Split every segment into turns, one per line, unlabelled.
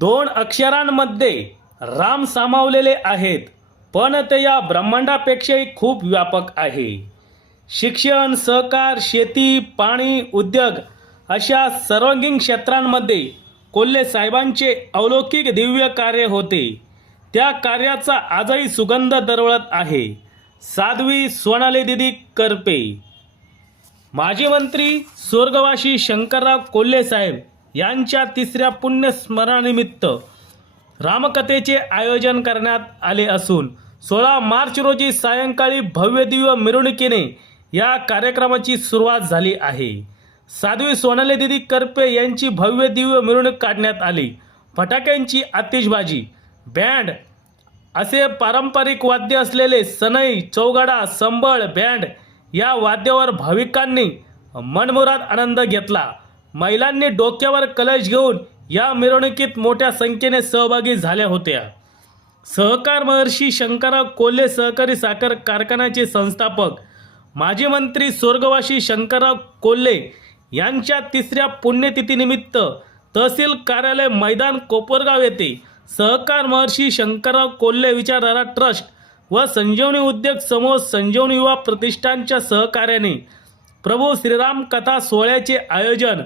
दोन अक्षरांमध्ये राम सामावलेले आहेत पण ते या ब्रह्मांडापेक्षाही खूप व्यापक आहे शिक्षण सहकार शेती पाणी उद्योग अशा सर्वांगीण क्षेत्रांमध्ये कोल्हे साहेबांचे अलौकिक दिव्य कार्य होते त्या कार्याचा आजही सुगंध दरवळत आहे साध्वी सोनाली दिदी करपे माजी मंत्री स्वर्गवासी शंकरराव कोल्हे साहेब यांच्या तिसऱ्या पुण्यस्मरणानिमित्त रामकथेचे आयोजन करण्यात आले असून सोळा मार्च रोजी सायंकाळी भव्यदिव्य मिरवणुकीने या कार्यक्रमाची सुरुवात झाली आहे साध्वी सोनाली दिदी करपे यांची भव्य दिव्य मिरवणूक काढण्यात आली फटाक्यांची आतिषबाजी बँड असे पारंपरिक वाद्य असलेले सनई चौगाडा संबळ बँड या वाद्यावर भाविकांनी मनमुरात आनंद घेतला महिलांनी डोक्यावर कलश घेऊन या मिरवणुकीत मोठ्या संख्येने सहभागी झाल्या होत्या सहकार महर्षी शंकरराव कोल्हे सहकारी साखर कारखान्याचे संस्थापक माजी मंत्री स्वर्गवासी शंकरराव कोल्हे यांच्या तिसऱ्या पुण्यतिथीनिमित्त तहसील कार्यालय मैदान कोपरगाव येथे सहकार महर्षी शंकरराव कोल्हे विचारधारा ट्रस्ट व संजीवनी उद्योग समूह संजीवनी युवा प्रतिष्ठानच्या सहकार्याने प्रभू श्रीराम कथा सोहळ्याचे आयोजन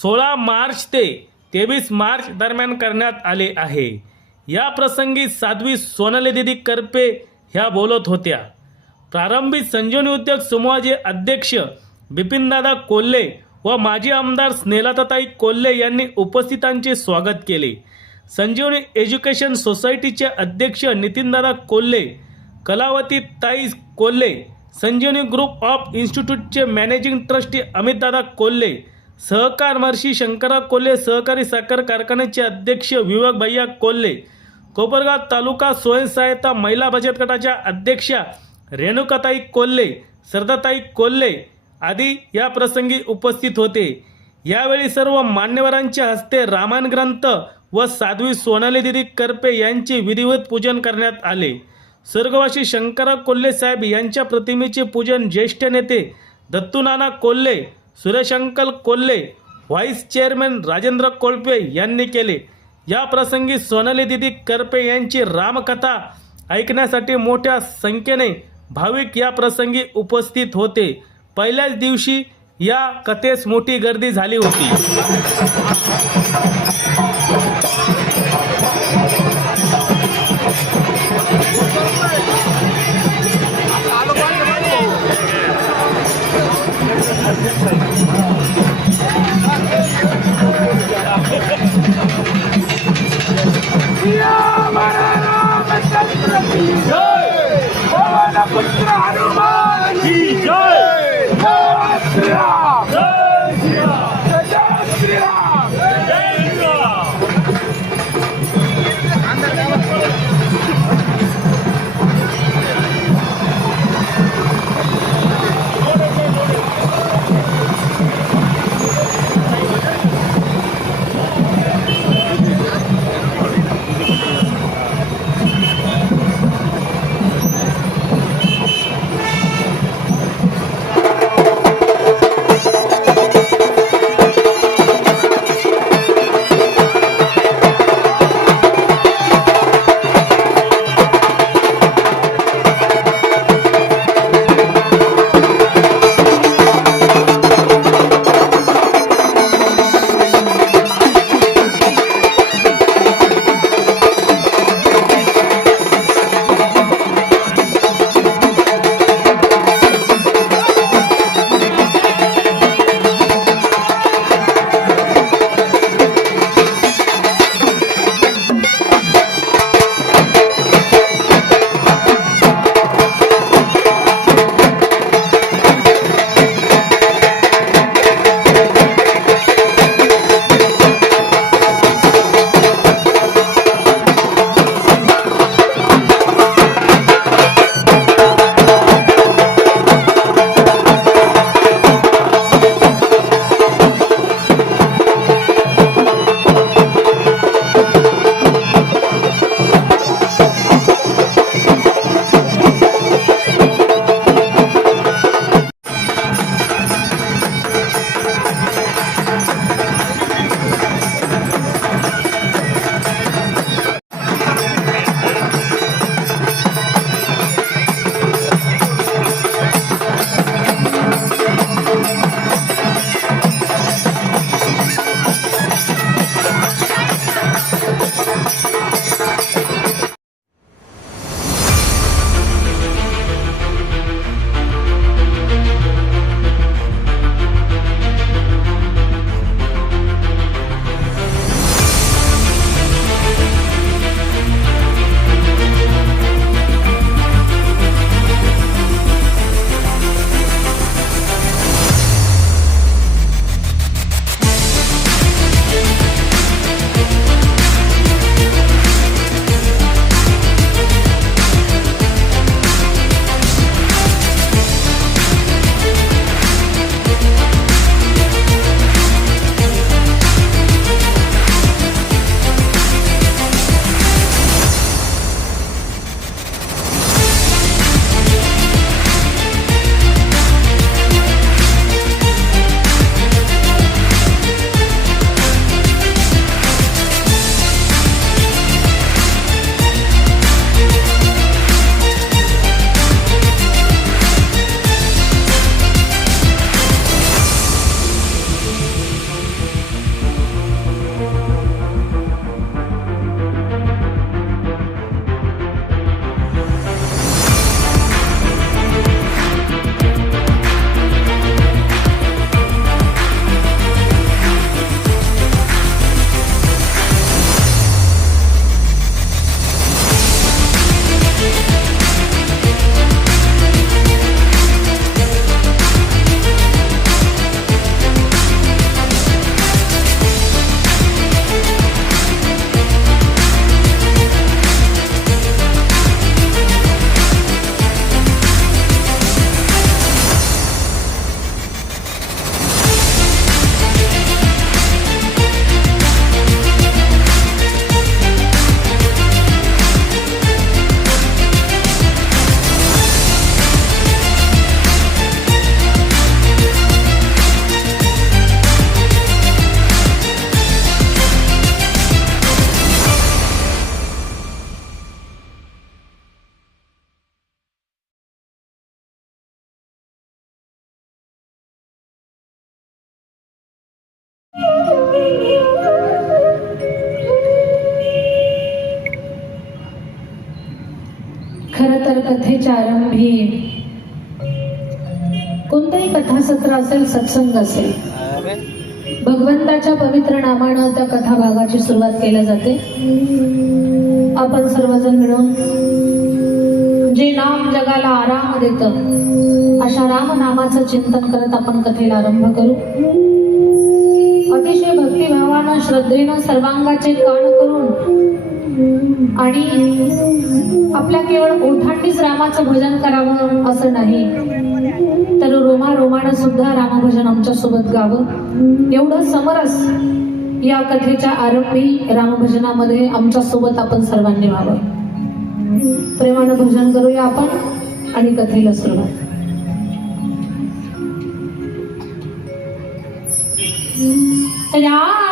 सोळा मार्च ते तेवीस मार्च दरम्यान करण्यात आले आहे या प्रसंगी साध्वी सोनाली दिदी करपे ह्या बोलत होत्या प्रारंभी संजीवनी उद्योग समूहाचे अध्यक्ष बिपिनदादा कोल्हे व माजी आमदार स्नेलाताताई कोल्हे यांनी उपस्थितांचे स्वागत केले संजीवनी एज्युकेशन सोसायटीचे अध्यक्ष नितीनदादा कोल्हे कलावती ताई कोल्हे संजीवनी ग्रुप ऑफ इन्स्टिट्यूटचे मॅनेजिंग ट्रस्टी अमितदादा कोल्हे सहकार महर्षी शंकरा कोल्हे सहकारी साखर कारखान्याचे अध्यक्ष विवेक भैया कोल्हे कोपरगाव तालुका स्वयंसहायता महिला बचत गटाच्या अध्यक्षा रेणुकाताई कोल्हे सरदाताई कोल्हे आदी या प्रसंगी उपस्थित होते यावेळी सर्व मान्यवरांच्या हस्ते रामायण ग्रंथ व साध्वी सोनाली दिदी करपे यांचे विधिवत पूजन करण्यात आले स्वर्गवासी शंकरा कोल्हे साहेब यांच्या प्रतिमेचे पूजन ज्येष्ठ नेते दत्तूनाना Kolhe Suresh uncle Kolhe vice chairman Rajendra Kolpe यांनी केले या प्रसंगी सोनाली दिदी करपे यांची रामकथा ऐकण्यासाठी मोठ्या संख्येने भाविक या प्रसंगी उपस्थित होते पहिल्याच दिवशी या कथेस मोठी गर्दी झाली होती पुत्र हनुमान की जय जय श्रीराम
कथेचारंभी कोणतंही कथासत्र असेल सत्संग असेल भगवंताच्या पवित्र नामानं त्या कथा भागाची सुरुवात केल्या जाते आपण सर्वजण मिळून जे नाम जगाला आराम देत अशा राम नामाचं चिंतन करत आपण कथेला आरंभ करू अतिशय भक्तिभावानं श्रद्धेनं सर्वांगाचे कान करून आणि आपल्या केवळ ओठांनीच रामाचं भजन करावं असं नाही तर रोमा रोमानं सुद्धा रामभजन आमच्या सोबत गावं एवढं समरस या कथेच्या आरंभी रामभजनामध्ये आमच्या सोबत आपण सर्वांनी व्हावं प्रेमानं भजन करूया आपण आणि कथेला सुरुवात राम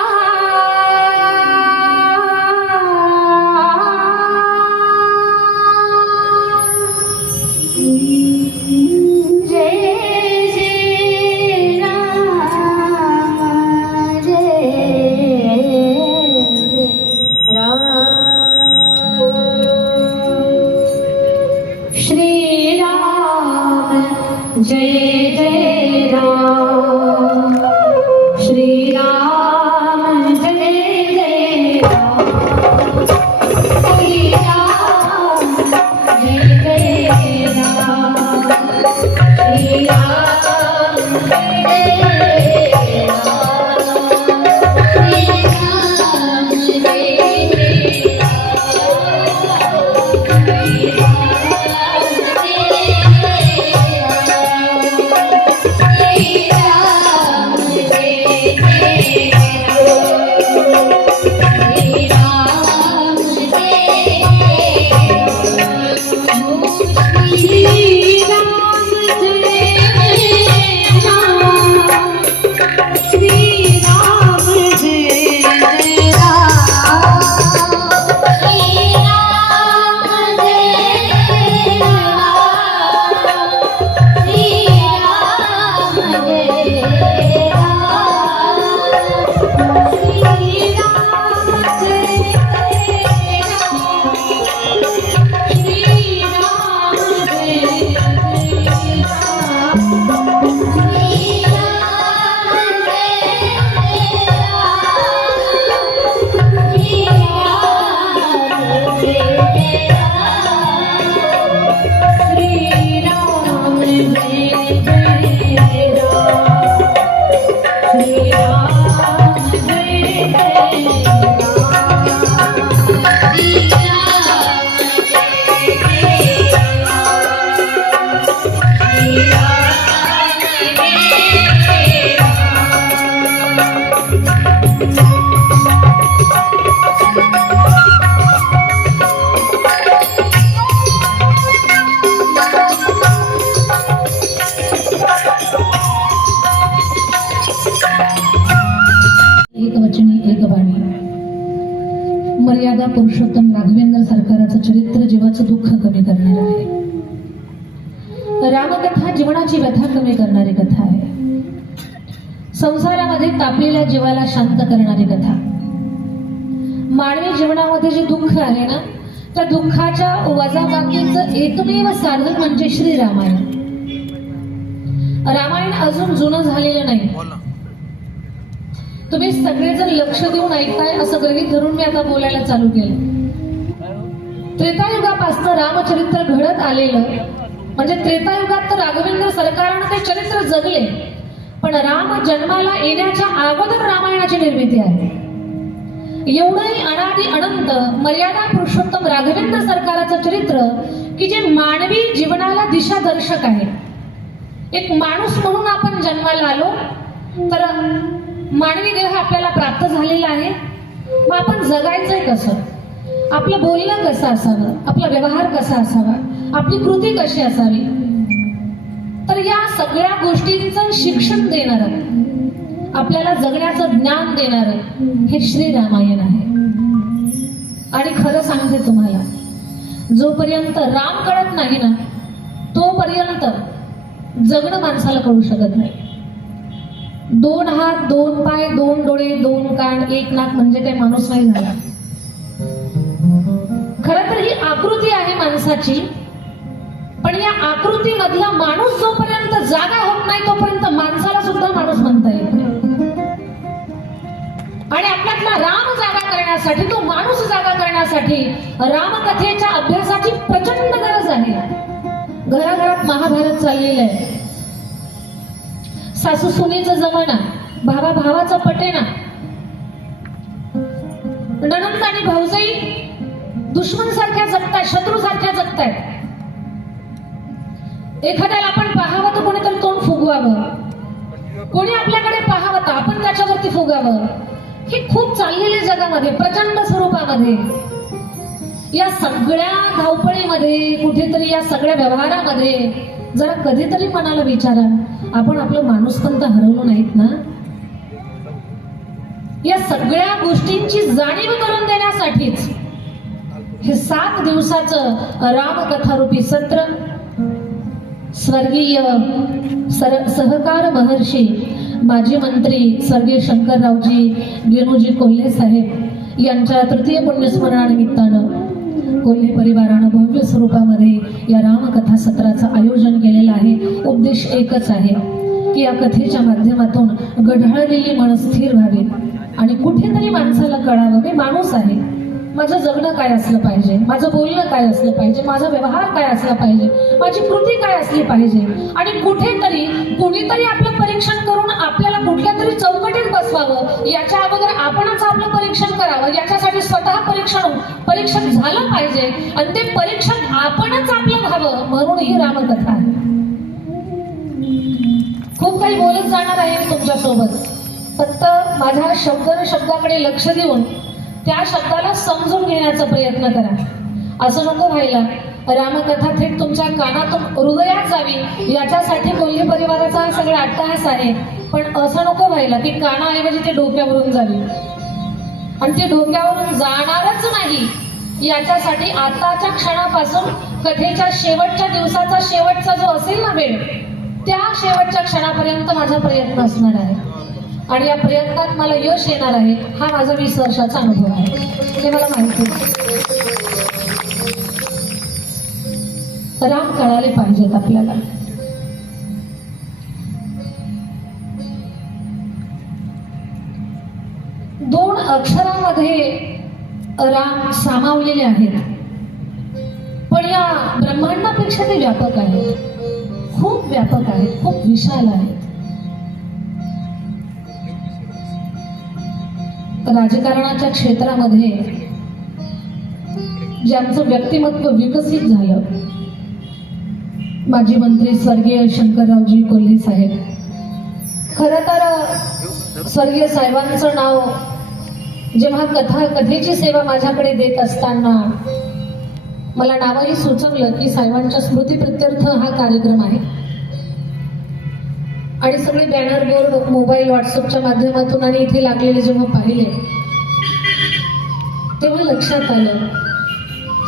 करणारी कथा मानवी जीवनामध्ये जे दुःख आहे ना त्या दुःखाच्या वजाबाकीचं एकमेव साधन म्हणजे श्री रामायण रामायण अजून जुनं झालेलं नाही तुम्ही सगळेजण लक्ष देऊन ऐकताय असं गृहित धरून मी आता बोलायला चालू केलं त्रेतायुगापासनं रामचरित्र घडत आलेलं म्हणजे त्रेतायुगात तर राघवेंद्र सरकारनं ते चरित्र जगले पण राम जन्माला येण्याच्या अगोदर रामायणाची निर्मिती आहे एवढंही अनादि अनंत मर्यादा पुरुषोत्तम राघवेंद्र सरकाराचं चरित्र की जे मानवी जीवनाला दिशादर्शक आहे एक माणूस म्हणून आपण जन्माला आलो तर मानवी देह आपल्याला प्राप्त झालेला आहे मग आपण जगायचंय कसं आपलं बोलणं कसं असावं आपला व्यवहार कसा असावा आपली कृती कशी असावी तर या सगळ्या गोष्टींचं शिक्षण देणार आपल्याला जगण्याचं ज्ञान देणार हे श्री रामायण आहे आणि खरं सांगते तुम्हाला जोपर्यंत राम कळत नाही ना तोपर्यंत जगणं माणसाला कळू शकत नाही दोन हात दोन पाय दोन डोळे दोन कान एक नाक म्हणजे काही माणूस नाही झाला खर तर ही आकृती आहे माणसाची पण या आकृतीमधला माणूस जोपर्यंत जागा होत नाही तोपर्यंत माणसाला सुद्धा माणूस म्हणता येत आणि आपल्यातला राम जागा करण्यासाठी तो माणूस जागा करण्यासाठी रामकथेच्या अभ्यासाची प्रचंड गरज आहे घराघरात महाभारत चाललेलं आहे सासू सुनेचा जमाना भावा भावाचा पटेना ननंद आणि भाऊजाई दुश्मन सारख्या जगताय शत्रू सारख्या जगतायत एखाद्याला आपण पाहावं तर कोणीतरी तोंड फुगवावं कोणी आपल्याकडे पाहावं तर आपण त्याच्यावरती फुगावं हे खूप चाललेले जगामध्ये प्रचंड स्वरूपामध्ये या सगळ्या धावपळीमध्ये कुठेतरी या सगळ्या व्यवहारामध्ये जरा कधीतरी मनाला विचारा आपण आपलं माणूस पण हरवलो नाहीत ना या सगळ्या गोष्टींची जाणीव करून देण्यासाठीच हे सात दिवसाचं रामकथारूपी सत्र स्वर्गीय सर सहकार महर्षी माजी मंत्री स्वर्गीय शंकररावजी गेणूजी कोल्हे साहेब यांच्या तृतीय पुण्यस्मरणानिमित्तानं कोल्हे परिवारानं भव्य स्वरूपामध्ये या रामकथा सत्राचं आयोजन केलेलं आहे उद्देश एकच आहे की या कथेच्या माध्यमातून गढाळलेली मन स्थिर व्हावी आणि कुठेतरी माणसाला कळावं की माणूस आहे माझं जगणं काय असलं पाहिजे माझं बोलणं काय असलं पाहिजे माझा व्यवहार काय असला पाहिजे माझी कृती काय असली पाहिजे आणि कुठेतरी कुणीतरी आपलं परीक्षण करून आपल्याला कुठल्या तरी चौकटीत बसवावं याच्या अगोदर आपणच आपलं परीक्षण करावं याच्यासाठी स्वतः परीक्षण परीक्षण झालं पाहिजे आणि ते परीक्षण आपणच आपलं व्हावं म्हणून ही रामकथा आहे खूप काही बोलत जाणार आहे तुमच्यासोबत फक्त माझ्या शब्द शब्दाकडे लक्ष देऊन त्या शब्दाला समजून घेण्याचा प्रयत्न करा असं नको व्हायला रामकथा थेट तुमच्या कानातून हृदयात जावी याच्यासाठी कोल्हे परिवाराचा सगळा अट्टहास आहे पण असं नको व्हायला की कानाऐवजी ते डोक्यावरून जावी आणि ते डोक्यावरून जाणारच नाही याच्यासाठी आताच्या क्षणापासून कथेच्या शेवटच्या दिवसाचा शेवटचा जो असेल ना वेळ त्या शेवटच्या क्षणापर्यंत माझा प्रयत्न असणार आहे आणि या प्रयत्नात मला यश येणार आहे हा माझा वीस वर्षाचा अनुभव आहे हे मला माहिती आहे राम कळाले पाहिजेत आपल्याला दोन अक्षरांमध्ये राम सामावलेले आहेत पण या ब्रह्मांडापेक्षा ते व्यापक आहेत खूप व्यापक आहेत खूप विशाल आहेत राजकारणाच्या क्षेत्रामध्ये ज्यांचं व्यक्तिमत्व विकसित झालं माजी मंत्री स्वर्गीय शंकररावजी कोल्हे साहेब खरं तर स्वर्गीय साहेबांचं नाव जेव्हा कथा कथेची सेवा माझ्याकडे देत असताना मला नावही सुचवलं की साहेबांच्या प्रत्यर्थ हा कार्यक्रम आहे आणि सगळे बॅनर बोर्ड मोबाईल व्हॉट्सअपच्या माध्यमातून आणि इथे लागलेले जेव्हा पाहिले तेव्हा लक्षात आलं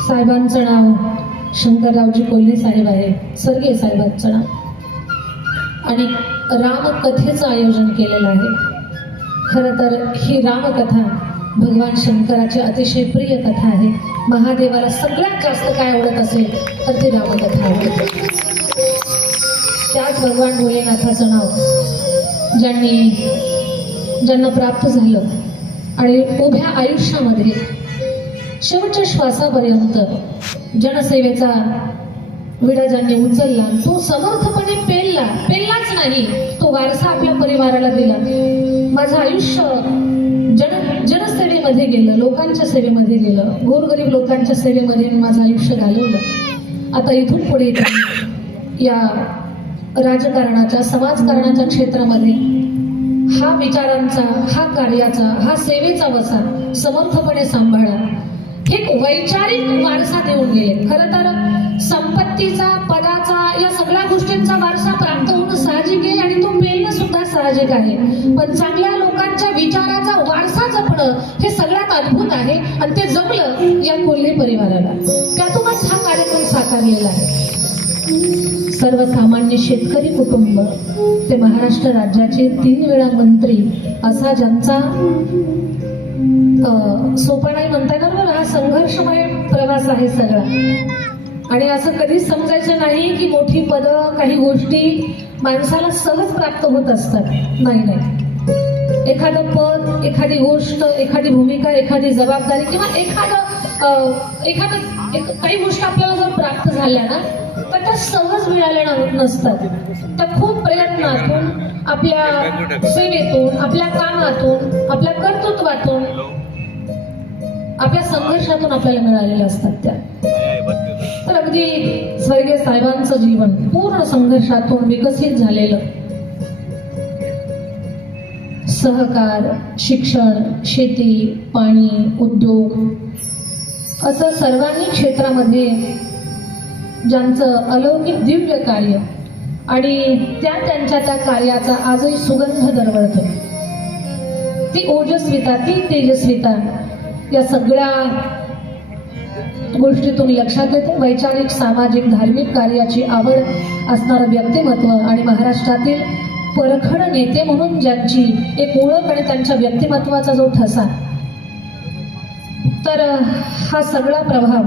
साहेबांचं नाव शंकररावजी कोल्हे साहेब आहे स्वर्गीय साहेबांचं नाव आणि रामकथेचं आयोजन केलेलं आहे खरं तर ही रामकथा भगवान शंकराची अतिशय प्रिय कथा आहे महादेवाला सगळ्यात जास्त काय आवडत असेल तर ती रामकथा आवडते त्याच भगवान भोलेनाथाचं नाव ज्यांनी ज्यांना प्राप्त झालं आणि उभ्या आयुष्यामध्ये शेवटच्या श्वासापर्यंत जनसेवेचा विडा ज्यांनी उचलला तो समर्थपणे पेलला पेललाच नाही तो वारसा आपल्या परिवाराला दिला माझं आयुष्य जन जनसेवेमध्ये गेलं लोकांच्या सेवेमध्ये गेलं गोरगरीब लोकांच्या सेवेमध्ये माझं आयुष्य घालवलं आता इथून पुढे या राजकारणाच्या समाजकारणाच्या क्षेत्रामध्ये हा विचारांचा हा कार्याचा हा सेवेचा वसा समर्थपणे सांभाळा एक वैचारिक वारसा देऊन गेले खर तर संपत्तीचा पदाचा या सगळ्या गोष्टींचा वारसा प्राप्त होणं साहजिक आहे आणि तो मिळणं सुद्धा साहजिक आहे पण चांगल्या लोकांच्या विचाराचा वारसा जपणं हे सगळ्यात अद्भुत आहे आणि ते जपलं या कोल्हे परिवाराला त्यातूनच हा कार्यक्रम साकारलेला आहे सर्वसामान्य शेतकरी कुटुंब ते महाराष्ट्र राज्याचे तीन वेळा मंत्री असा ज्यांचा सोपा नाही म्हणता येणार हा संघर्षमय प्रवास आहे सगळा आणि असं कधीच समजायचं नाही की मोठी पद काही गोष्टी माणसाला सहज प्राप्त होत असतात नाही नाही एखादं पद एखादी गोष्ट एखादी भूमिका एखादी जबाबदारी किंवा एखादं एखाद एक काही गोष्टी आपल्याला जर प्राप्त झाल्या ना तर त्या सहज मिळाल्या नसतात तर खूप प्रयत्नातून आपल्या सेवेतून आपल्या कामातून आपल्या कर्तृत्वातून आपल्या संघर्षातून आपल्याला मिळालेल्या असतात त्या तर अगदी स्वर्गीय साहेबांचं जीवन पूर्ण संघर्षातून विकसित झालेलं सहकार शिक्षण शेती पाणी उद्योग असं सर्वांनी क्षेत्रामध्ये ज्यांचं अलौकिक दिव्य कार्य आणि त्या त्यांच्या त्या कार्याचा आजही सुगंध दरवळतो ती ओजस्विता ती तेजस्विता या सगळ्या गोष्टीतून लक्षात येते वैचारिक सामाजिक धार्मिक कार्याची आवड असणारं व्यक्तिमत्व आणि महाराष्ट्रातील परखड नेते म्हणून ज्यांची एक ओळख आणि त्यांच्या व्यक्तिमत्वाचा जो ठसा तर हा सगळा प्रभाव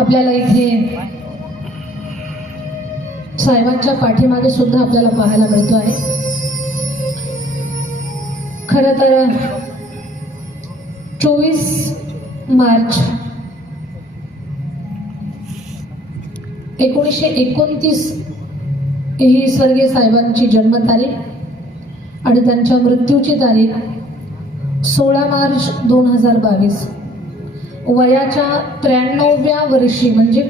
आपल्याला इथे साहेबांच्या पाठीमागे सुद्धा आपल्याला पाहायला मिळतो आहे खर तर चोवीस मार्च एकोणीसशे एकोणतीस ही स्वर्गीय साहेबांची जन्मतारीख आणि त्यांच्या मृत्यूची तारीख सोळा मार्च दोन हजार बावीस वयाच्या त्र्याण्णव्या वर्षी म्हणजे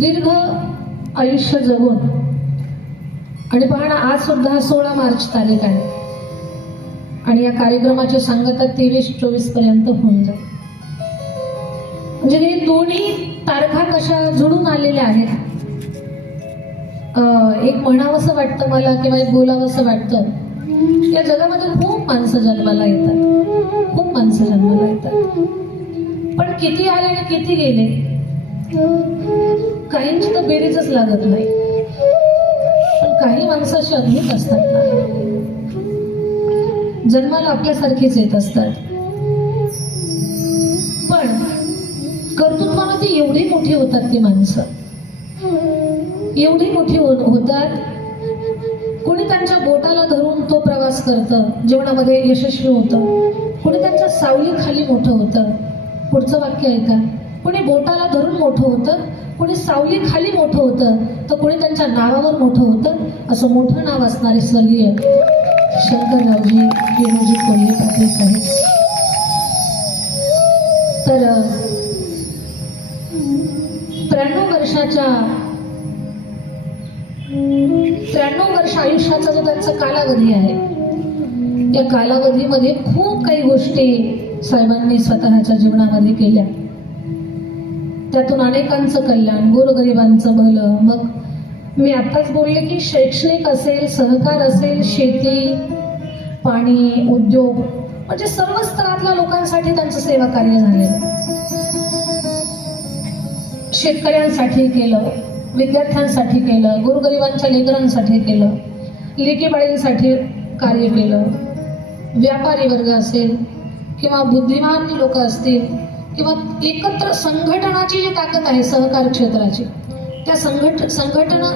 दीर्घ आयुष्य जगून आणि पाहणं आज सुद्धा सोळा मार्च तारीख आहे आणि या कार्यक्रमाची सांगता तेवीस चोवीस पर्यंत होऊन जाईल म्हणजे हे दोन्ही तारखा कशा जुळून आलेल्या आहेत एक असं वाटतं मला किंवा एक असं वाटतं या जगामध्ये खूप माणसं जन्माला येतात खूप माणसं जन्माला येतात पण किती आले आणि किती गेले काहींची तर बेरीजच लागत नाही पण काही माणसं अशी अद्भुत असतात जन्माला आपल्यासारखीच येत असतात पण कर्तृत्वाला ती एवढी मोठी होतात ती माणसं एवढी मोठी होतात कोणी त्यांच्या बोटाला धरून तो प्रवास करतं जीवनामध्ये यशस्वी होतं कोणी त्यांच्या खाली मोठं होतं पुढचं वाक्य आहे का कोणी बोटाला धरून मोठं होतं कोणी सावली खाली मोठं होतं तर कोणी त्यांच्या नावावर मोठं होतं असं मोठं नाव असणारे सलीय शंकररावजी विनोजी कोल्हे पाटील साहेब तर त्र्याण्णव वर्षाच्या त्र्याण्णव वर्ष आयुष्याचा जो त्यांचा कालावधी आहे या कालावधीमध्ये खूप काही गोष्टी साहेबांनी स्वतःच्या जीवनामध्ये केल्या त्यातून अनेकांचं कल्याण गोरगरिबांचं भलं मग मी आताच बोलले की शैक्षणिक असेल सहकार असेल शेती पाणी उद्योग म्हणजे सर्व स्तरातल्या लोकांसाठी त्यांचं सेवा कार्य झाले शेतकऱ्यांसाठी केलं विद्यार्थ्यांसाठी केलं गोरगरिबांच्या लेकरांसाठी केलं लेकीबाळींसाठी कार्य केलं व्यापारी वर्ग असेल किंवा बुद्धिमान लोक असतील किंवा एकत्र संघटनाची जी ताकद आहे सहकार क्षेत्राची त्या संघट संघटना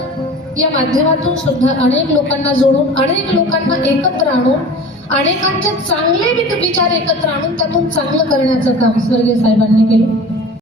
या माध्यमातून सुद्धा अनेक लोकांना जोडून अनेक लोकांना एकत्र आणून अनेकांचे चांगले विचार एकत्र आणून त्यातून चांगलं करण्याचं काम स्वर्गीय साहेबांनी केलं